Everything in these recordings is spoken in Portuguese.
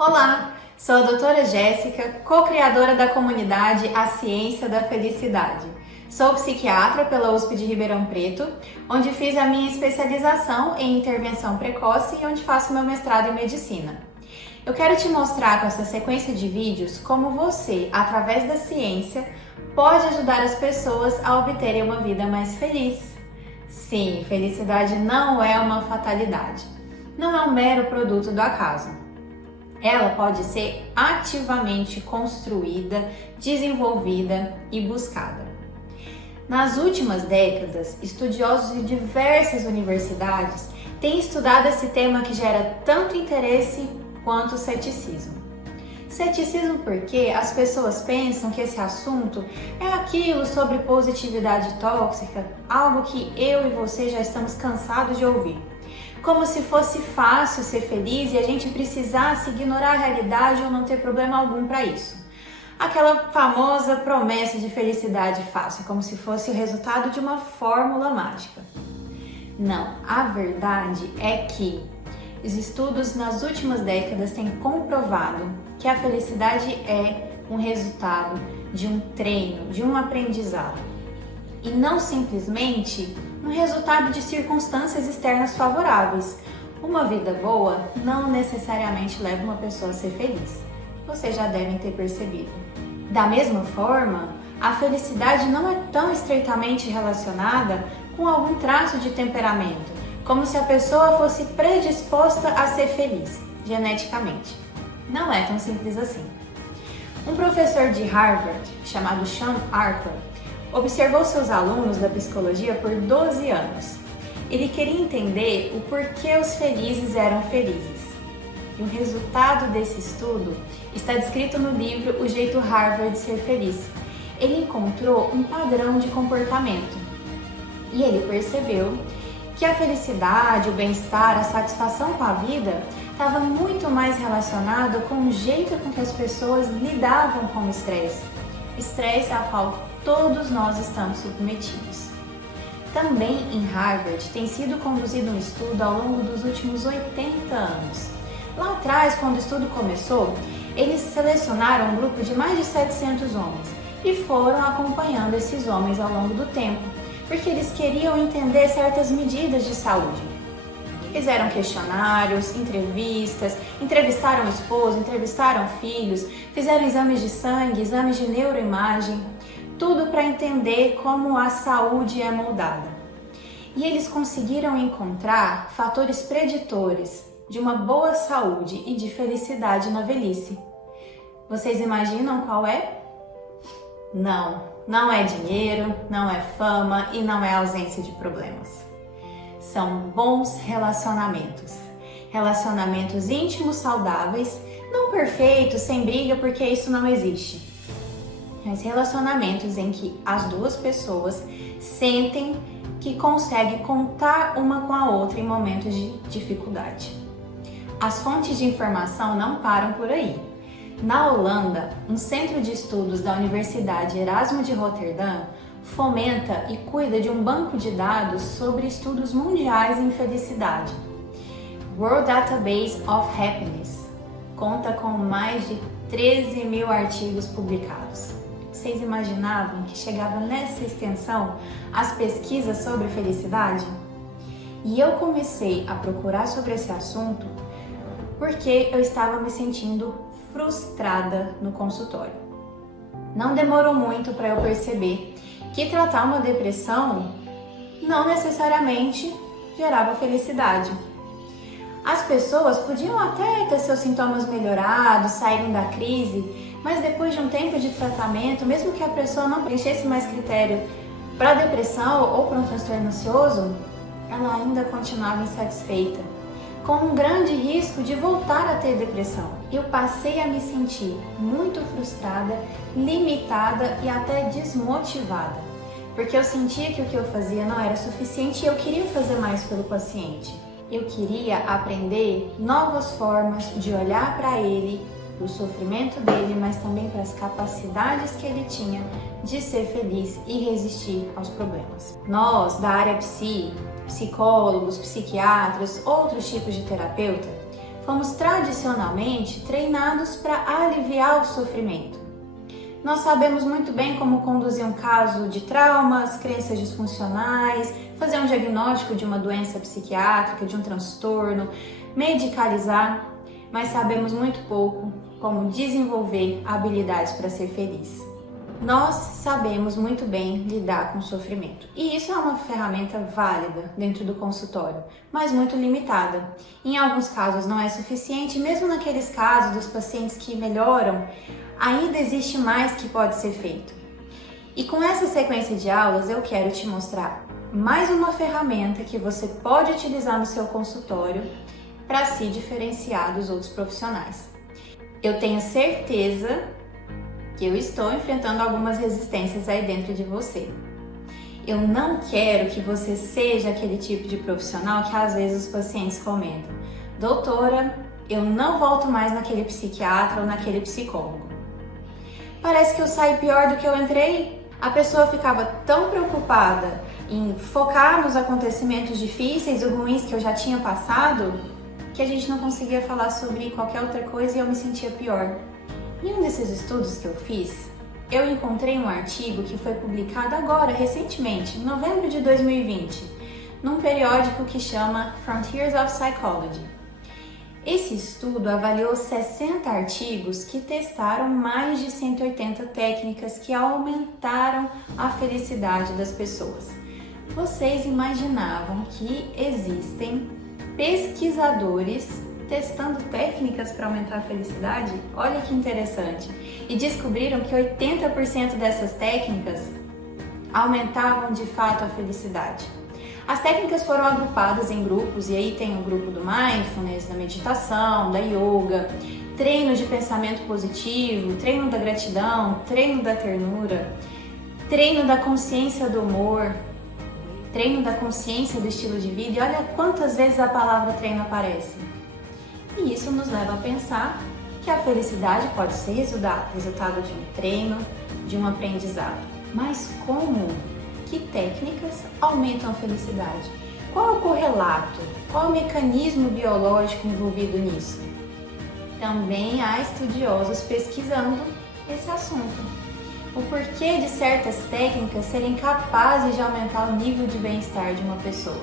Olá, sou a doutora Jéssica, co-criadora da comunidade A Ciência da Felicidade. Sou psiquiatra pela USP de Ribeirão Preto, onde fiz a minha especialização em intervenção precoce e onde faço meu mestrado em medicina. Eu quero te mostrar com essa sequência de vídeos como você, através da ciência, pode ajudar as pessoas a obterem uma vida mais feliz. Sim, felicidade não é uma fatalidade, não é um mero produto do acaso. Ela pode ser ativamente construída, desenvolvida e buscada. Nas últimas décadas, estudiosos de diversas universidades têm estudado esse tema que gera tanto interesse quanto ceticismo. Ceticismo porque as pessoas pensam que esse assunto é aquilo sobre positividade tóxica, algo que eu e você já estamos cansados de ouvir. Como se fosse fácil ser feliz e a gente precisasse ignorar a realidade ou não ter problema algum para isso. Aquela famosa promessa de felicidade fácil, como se fosse o resultado de uma fórmula mágica. Não, a verdade é que os estudos nas últimas décadas têm comprovado que a felicidade é um resultado de um treino, de um aprendizado, e não simplesmente um resultado de circunstâncias externas favoráveis. Uma vida boa não necessariamente leva uma pessoa a ser feliz. Vocês já devem ter percebido. Da mesma forma, a felicidade não é tão estreitamente relacionada com algum traço de temperamento, como se a pessoa fosse predisposta a ser feliz, geneticamente. Não é tão simples assim. Um professor de Harvard, chamado Sean Arthur, observou seus alunos da psicologia por 12 anos. Ele queria entender o porquê os felizes eram felizes. E o resultado desse estudo está descrito no livro O Jeito Harvard de Ser Feliz. Ele encontrou um padrão de comportamento e ele percebeu que a felicidade, o bem-estar, a satisfação com a vida estava muito mais relacionado com o jeito com que as pessoas lidavam com o estresse. Estresse ao qual todos nós estamos submetidos. Também em Harvard tem sido conduzido um estudo ao longo dos últimos 80 anos. Lá atrás, quando o estudo começou, eles selecionaram um grupo de mais de 700 homens e foram acompanhando esses homens ao longo do tempo, porque eles queriam entender certas medidas de saúde. Fizeram questionários, entrevistas, entrevistaram o esposo, entrevistaram filhos, fizeram exames de sangue, exames de neuroimagem, tudo para entender como a saúde é moldada. E eles conseguiram encontrar fatores preditores de uma boa saúde e de felicidade na velhice. Vocês imaginam qual é? Não é dinheiro, não é fama e não é ausência de problemas. São bons relacionamentos. Relacionamentos íntimos, saudáveis, não perfeitos, sem briga, porque isso não existe. Mas relacionamentos em que as duas pessoas sentem que conseguem contar uma com a outra em momentos de dificuldade. As fontes de informação não param por aí. Na Holanda, um centro de estudos da Universidade Erasmo de Roterdã fomenta e cuida de um banco de dados sobre estudos mundiais em felicidade. World Database of Happiness conta com mais de 13 mil artigos publicados. Vocês imaginavam que chegava nessa extensão as pesquisas sobre felicidade? E eu comecei a procurar sobre esse assunto porque eu estava me sentindo frustrada no consultório. Não demorou muito para eu perceber que tratar uma depressão não necessariamente gerava felicidade. As pessoas podiam até ter seus sintomas melhorados, saírem da crise, mas depois de um tempo de tratamento, mesmo que a pessoa não preenchesse mais critério para depressão ou para um transtorno ansioso, ela ainda continuava insatisfeita, com um grande risco de voltar a ter depressão. Eu passei a me sentir muito frustrada, limitada e até desmotivada, porque eu sentia que o que eu fazia não era suficiente e eu queria fazer mais pelo paciente. Eu queria aprender novas formas de olhar para ele, o sofrimento dele, mas também para as capacidades que ele tinha de ser feliz e resistir aos problemas. Nós, da área psicólogos, psiquiatras, outros tipos de terapeuta, fomos tradicionalmente treinados para aliviar o sofrimento. Nós sabemos muito bem como conduzir um caso de traumas, crenças disfuncionais, fazer um diagnóstico de uma doença psiquiátrica, de um transtorno, medicalizar, mas sabemos muito pouco como desenvolver habilidades para ser feliz. Nós sabemos muito bem lidar com o sofrimento e isso é uma ferramenta válida dentro do consultório, mas muito limitada. Em alguns casos não é suficiente, mesmo naqueles casos dos pacientes que melhoram, ainda existe mais que pode ser feito. E com essa sequência de aulas eu quero te mostrar mais uma ferramenta que você pode utilizar no seu consultório para se diferenciar dos outros profissionais. Eu tenho certeza que eu estou enfrentando algumas resistências aí dentro de você. Eu não quero que você seja aquele tipo de profissional que às vezes os pacientes comentam: doutora, eu não volto mais naquele psiquiatra ou naquele psicólogo. Parece que eu saí pior do que eu entrei. A pessoa ficava tão preocupada em focar nos acontecimentos difíceis ou ruins que eu já tinha passado, que a gente não conseguia falar sobre qualquer outra coisa e eu me sentia pior. Em um desses estudos que eu fiz, eu encontrei um artigo que foi publicado agora, recentemente, em novembro de 2020, num periódico que chama Frontiers of Psychology. Esse estudo avaliou 60 artigos que testaram mais de 180 técnicas que aumentaram a felicidade das pessoas. Vocês imaginavam que existem pesquisadores testando técnicas para aumentar a felicidade? Olha que interessante! E descobriram que 80% dessas técnicas aumentavam de fato a felicidade. As técnicas foram agrupadas em grupos, e aí tem o grupo do mindfulness, da meditação, da yoga, treino de pensamento positivo, treino da gratidão, treino da ternura, treino da consciência do humor, treino da consciência do estilo de vida. E olha quantas vezes a palavra treino aparece. E isso nos leva a pensar que a felicidade pode ser resultado de um treino, de um aprendizado. Mas como? Que técnicas aumentam a felicidade? Qual é o correlato? Qual é o mecanismo biológico envolvido nisso? Também há estudiosos pesquisando esse assunto. O porquê de certas técnicas serem capazes de aumentar o nível de bem-estar de uma pessoa.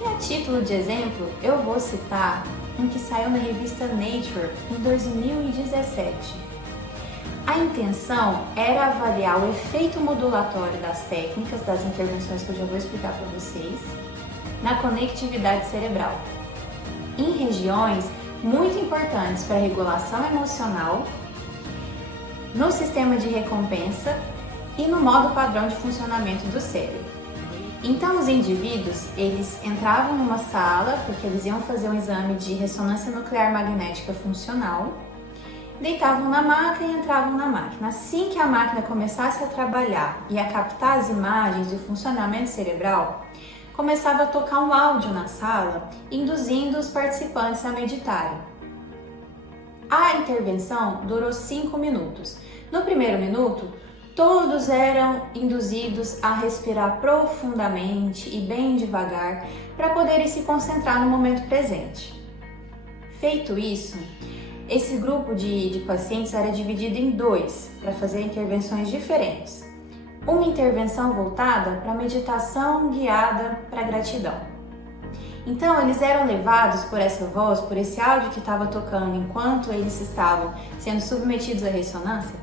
E a título de exemplo, eu vou citar um que saiu na revista Nature em 2017. A intenção era avaliar o efeito modulatório das técnicas, das intervenções que eu já vou explicar para vocês, na conectividade cerebral, em regiões muito importantes para a regulação emocional, no sistema de recompensa e no modo padrão de funcionamento do cérebro. Então os indivíduos, eles entravam numa sala, porque eles iam fazer um exame de ressonância nuclear magnética funcional, deitavam na maca e entravam na máquina. Assim que a máquina começasse a trabalhar e a captar as imagens do funcionamento cerebral, começava a tocar um áudio na sala, induzindo os participantes a meditarem. A intervenção durou 5 minutos. No primeiro minuto, todos eram induzidos a respirar profundamente e bem devagar para poderem se concentrar no momento presente. Feito isso, esse grupo de pacientes era dividido em 2 para fazer intervenções diferentes. Uma intervenção voltada para meditação guiada para gratidão. Então eles eram levados por essa voz, por esse áudio que estava tocando enquanto eles estavam sendo submetidos à ressonância,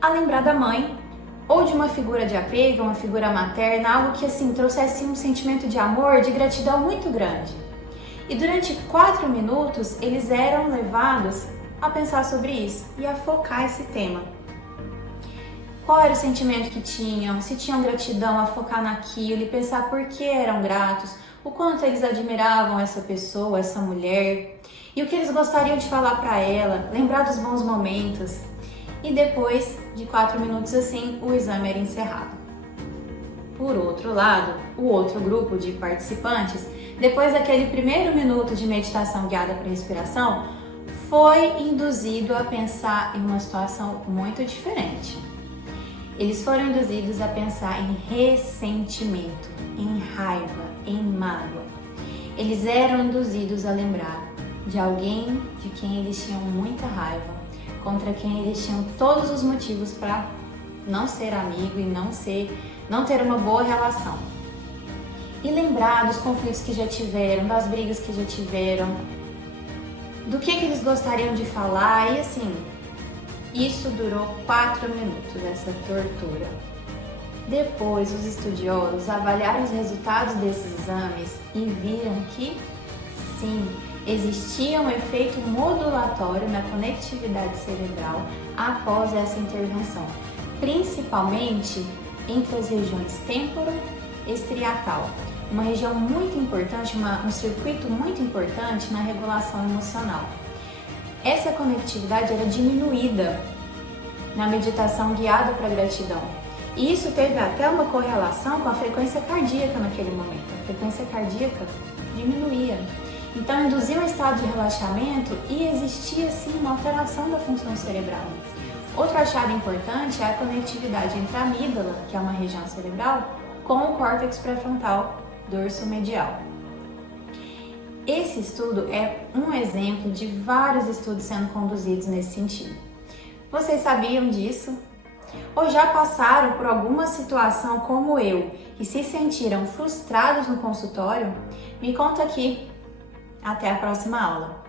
a lembrar da mãe ou de uma figura de apego, uma figura materna, algo que assim trouxesse um sentimento de amor, de gratidão muito grande. E durante 4 minutos eles eram levados a pensar sobre isso e a focar esse tema. Qual era o sentimento que tinham, se tinham gratidão, a focar naquilo e pensar por que eram gratos, o quanto eles admiravam essa pessoa, essa mulher, e o que eles gostariam de falar para ela, lembrar dos bons momentos. E depois de 4 minutos assim, o exame era encerrado. Por outro lado, o outro grupo de participantes, depois daquele primeiro minuto de meditação guiada para respiração, foi induzido a pensar em uma situação muito diferente. Eles foram induzidos a pensar em ressentimento, em raiva, em mágoa. Eles eram induzidos a lembrar de alguém de quem eles tinham muita raiva, contra quem eles tinham todos os motivos para não ser amigo e não ter uma boa relação. E lembrar dos conflitos que já tiveram, das brigas que já tiveram, do que eles gostariam de falar, e assim, isso durou 4 minutos, essa tortura. Depois, os estudiosos avaliaram os resultados desses exames e viram que, sim, existia um efeito modulatório na conectividade cerebral após essa intervenção, principalmente entre as regiões temporo-estriatal, uma região muito importante, um circuito muito importante na regulação emocional. Essa conectividade era diminuída na meditação guiada para a gratidão. E isso teve até uma correlação com a frequência cardíaca naquele momento. A frequência cardíaca diminuía. Então, induzia um estado de relaxamento e existia, sim, uma alteração da função cerebral. Outro achado importante é a conectividade entre a amígdala, que é uma região cerebral, com o córtex pré-frontal dorso medial. Esse estudo é um exemplo de vários estudos sendo conduzidos nesse sentido. Vocês sabiam disso? Ou já passaram por alguma situação como eu e se sentiram frustrados no consultório? Me conta aqui. Até a próxima aula!